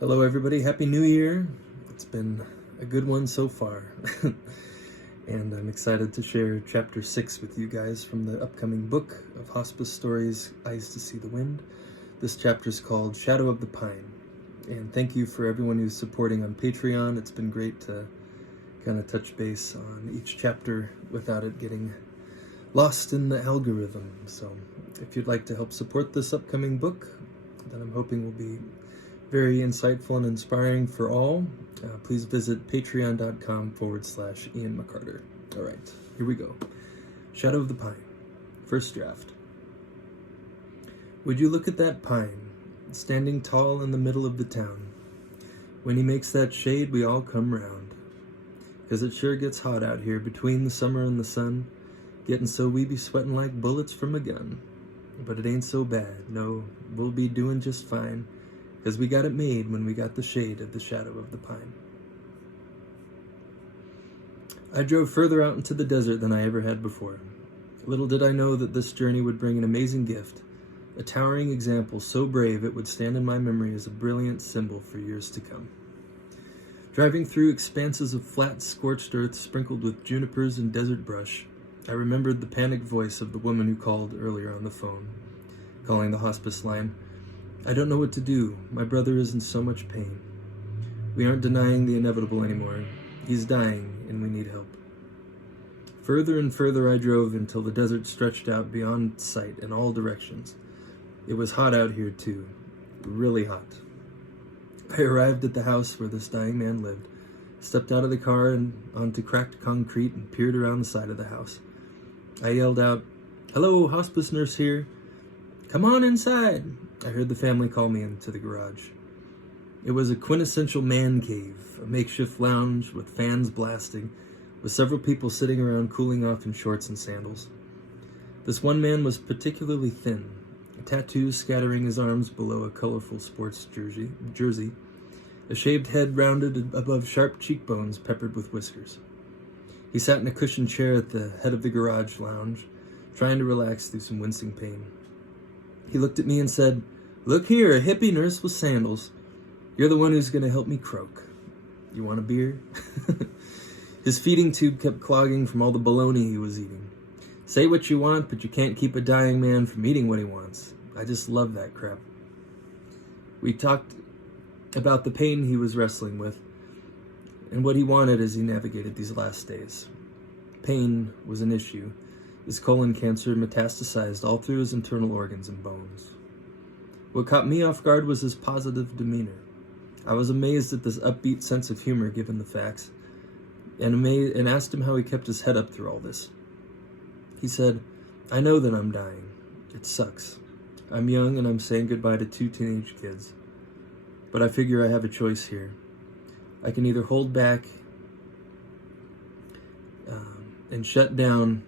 Hello, everybody. Happy New Year. It's been a good one so far. And I'm excited to share chapter 6 with you guys from the upcoming book of hospice stories, Eyes to See the Wind. This chapter is called Shadow of the Pine. And thank you for everyone who's supporting on Patreon. It's been great to kind of touch base on each chapter without it getting lost in the algorithm. So if you'd like to help support this upcoming book, that I'm hoping will be very insightful and inspiring for all, please visit patreon.com/Ian McCarter. All right, here we go. Shadow of the Pine, first draft. Would you look at that pine, standing tall in the middle of the town? When he makes that shade, we all come round. 'Cause it sure gets hot out here between the summer and the sun, getting so we be sweating like bullets from a gun. But it ain't so bad, no, we'll be doing just fine, 'cause we got it made when we got the shade of the shadow of the pine. I drove further out into the desert than I ever had before. Little did I know that this journey would bring an amazing gift, a towering example so brave it would stand in my memory as a brilliant symbol for years to come. Driving through expanses of flat, scorched earth sprinkled with junipers and desert brush, I remembered the panicked voice of the woman who called earlier on the phone, calling the hospice line. I don't know what to do. My brother is in so much pain. We aren't denying the inevitable anymore. He's dying, and we need help. Further and further I drove until the desert stretched out beyond sight in all directions. It was hot out here, too. Really hot. I arrived at the house where this dying man lived, stepped out of the car and onto cracked concrete and peered around the side of the house. I yelled out, "Hello, hospice nurse here. Come on inside." I heard the family call me into the garage. It was a quintessential man cave, a makeshift lounge with fans blasting, with several people sitting around cooling off in shorts and sandals. This one man was particularly thin, tattoos scattering his arms below a colorful sports jersey, a shaved head rounded above sharp cheekbones peppered with whiskers. He sat in a cushioned chair at the head of the garage lounge, trying to relax through some wincing pain. He looked at me and said, "Look here, a hippie nurse with sandals. You're the one who's going to help me croak. You want a beer?" His feeding tube kept clogging from all the bologna he was eating. Say what you want, but you can't keep a dying man from eating what he wants. I just love that crap. We talked about the pain he was wrestling with and what he wanted as he navigated these last days. Pain was an issue. His colon cancer metastasized all through his internal organs and bones. What caught me off guard was his positive demeanor. I was amazed at this upbeat sense of humor given the facts, and asked him how he kept his head up through all this. He said, "I know that I'm dying. It sucks. I'm young and I'm saying goodbye to 2 teenage kids. But I figure I have a choice here. I can either hold back and shut down,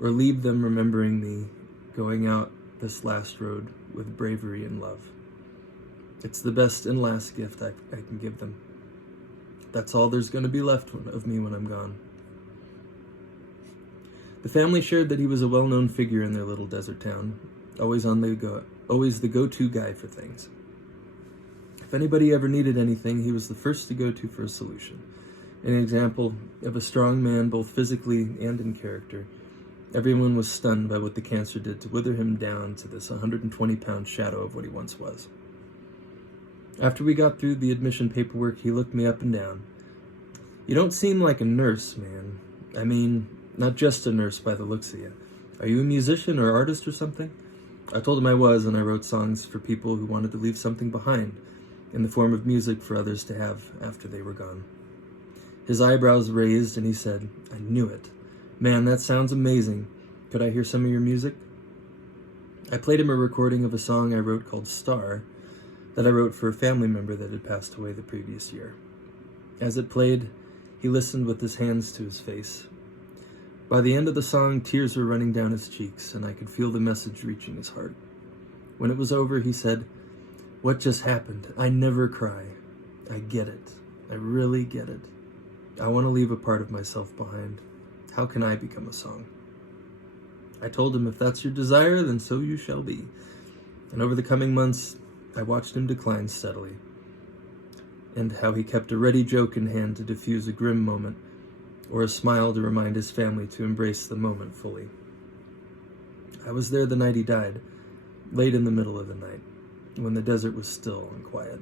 or leave them remembering me going out this last road with bravery and love. It's the best and last gift I can give them. That's all there's going to be left of me when I'm gone." The family shared that he was a well-known figure in their little desert town, always the go-to guy for things. If anybody ever needed anything, he was the first to go to for a solution. An example of a strong man both physically and in character. Everyone was stunned by what the cancer did to wither him down to this 120-pound shadow of what he once was. After we got through the admission paperwork, he looked me up and down. "You don't seem like a nurse, man. I mean, not just a nurse by the looks of you. Are you a musician or artist or something?" I told him I was, and I wrote songs for people who wanted to leave something behind, in the form of music for others to have after they were gone. His eyebrows raised, and he said, "I knew it. Man, that sounds amazing. Could I hear some of your music?" I played him a recording of a song I wrote called Star, that I wrote for a family member that had passed away the previous year. As it played, he listened with his hands to his face. By the end of the song, tears were running down his cheeks, and I could feel the message reaching his heart. When it was over, he said, "What just happened? I never cry. I get it. I really get it. I want to leave a part of myself behind. How can I become a song?" I told him, "If that's your desire, then so you shall be." And over the coming months, I watched him decline steadily. and how he kept a ready joke in hand to diffuse a grim moment, or a smile to remind his family to embrace the moment fully. I was there the night he died, late in the middle of the night, when the desert was still and quiet.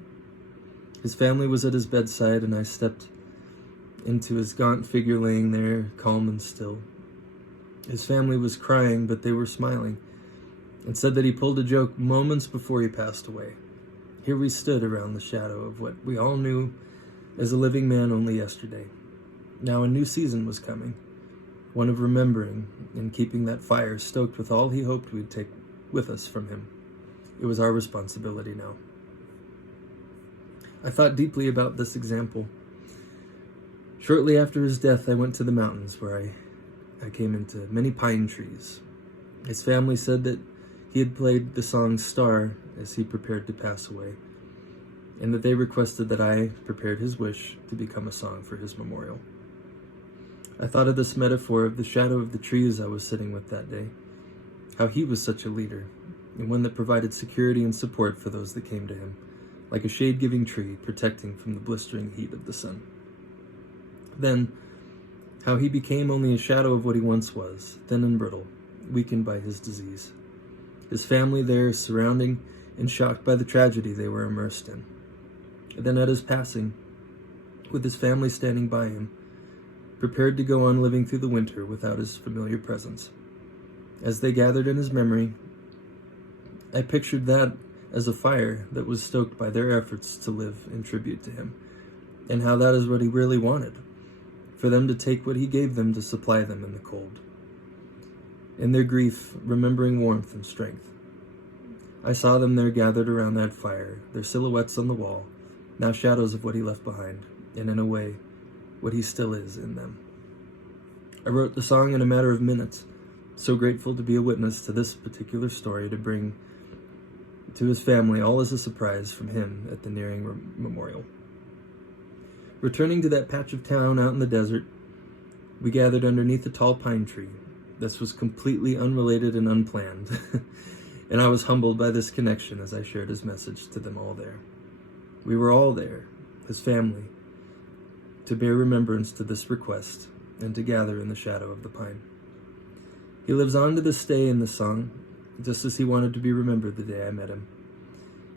His family was at his bedside, and I stepped into his gaunt figure laying there, calm and still. His family was crying, but they were smiling, and said that he pulled a joke moments before he passed away. Here we stood around the shadow of what we all knew as a living man only yesterday. Now a new season was coming, one of remembering and keeping that fire stoked with all he hoped we'd take with us from him. It was our responsibility now. I thought deeply about this example. Shortly after his death, I went to the mountains where I came into many pine trees. His family said that he had played the song Star as he prepared to pass away, and that they requested that I prepared his wish to become a song for his memorial. I thought of this metaphor of the shadow of the trees I was sitting with that day, how he was such a leader, and one that provided security and support for those that came to him, like a shade-giving tree protecting from the blistering heat of the sun. Then, how he became only a shadow of what he once was, thin and brittle, weakened by his disease. His family there surrounding and shocked by the tragedy they were immersed in. And then at his passing, with his family standing by him, prepared to go on living through the winter without his familiar presence. As they gathered in his memory, I pictured that as a fire that was stoked by their efforts to live in tribute to him, and how that is what he really wanted, for them to take what he gave them to supply them in the cold. In their grief, remembering warmth and strength. I saw them there gathered around that fire, their silhouettes on the wall, now shadows of what he left behind, and in a way, what he still is in them. I wrote the song in a matter of minutes, so grateful to be a witness to this particular story to bring to his family all as a surprise from him at the nearing memorial. Returning to that patch of town out in the desert, we gathered underneath a tall pine tree. This was completely unrelated and unplanned, and I was humbled by this connection as I shared his message to them all there. We were all there, his family, to bear remembrance to this request and to gather in the shadow of the pine. He lives on to this day in the song, just as he wanted to be remembered the day I met him.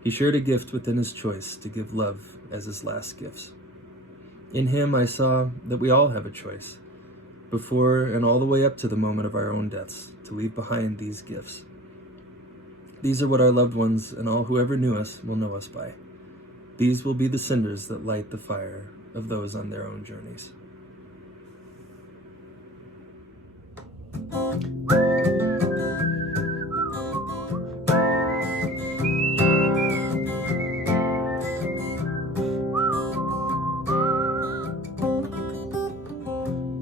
He shared a gift within his choice to give love as his last gifts. In him, I saw that we all have a choice, before and all the way up to the moment of our own deaths, to leave behind these gifts. These are what our loved ones and all who ever knew us will know us by. These will be the cinders that light the fire of those on their own journeys.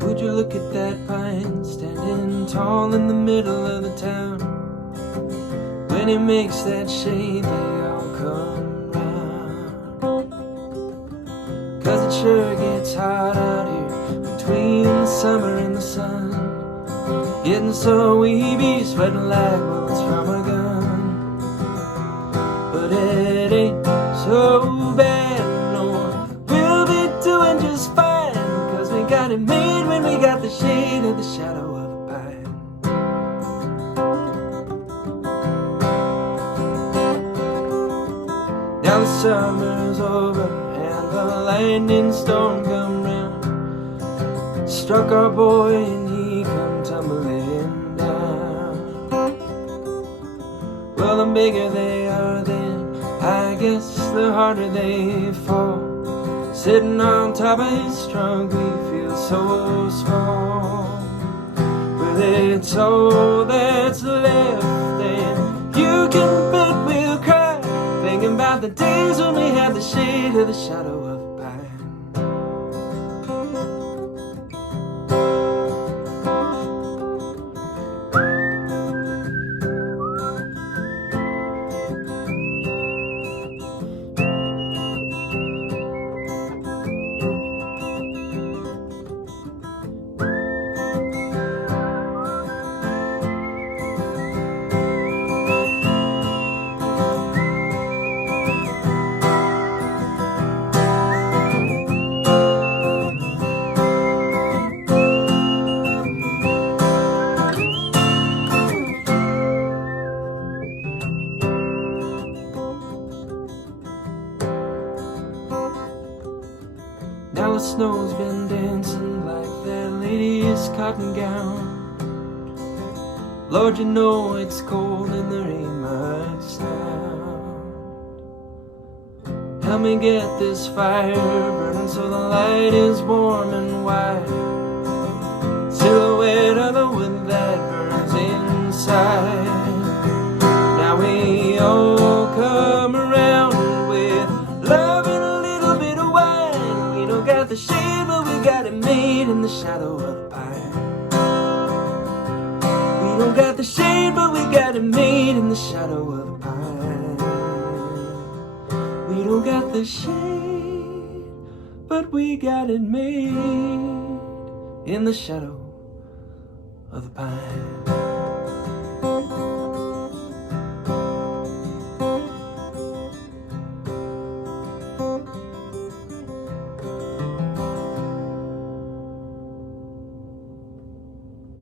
Would you look at that pine standing tall in the middle of the town? When it makes that shade, they all come round. 'Cause it sure gets hot out here between the summer and the sun. Getting so we be sweating like bullets from a gun. But it ain't so bad, no, we'll be doing just fine. 'Cause we got it made when we got the shade of the shadow of a pine. Now the summer's over and the lightning storm come round. Struck our boy and he come tumbling down. Well, the bigger they are then, I guess the harder they fall. Sitting on top of his trunk, we feel so small. Well, it's all that's left, and you can bet we'll cry, thinking about the days when we had the shade of the shadow of a pine. the snow's been dancing like that lady's cotton gown. Lord, you know it's cold and there ain't much sound. Help me get this fire burning so the light is warm and wide. Silhouette of the wood that burns inside. Now we all come around with love and a little bit of wine. We don't got the shade, but we got it made in the shadow of the pine. We don't got the shade, but we got it made in the shadow of the pine. We don't got the shade, but we got it made in the shadow of the pine.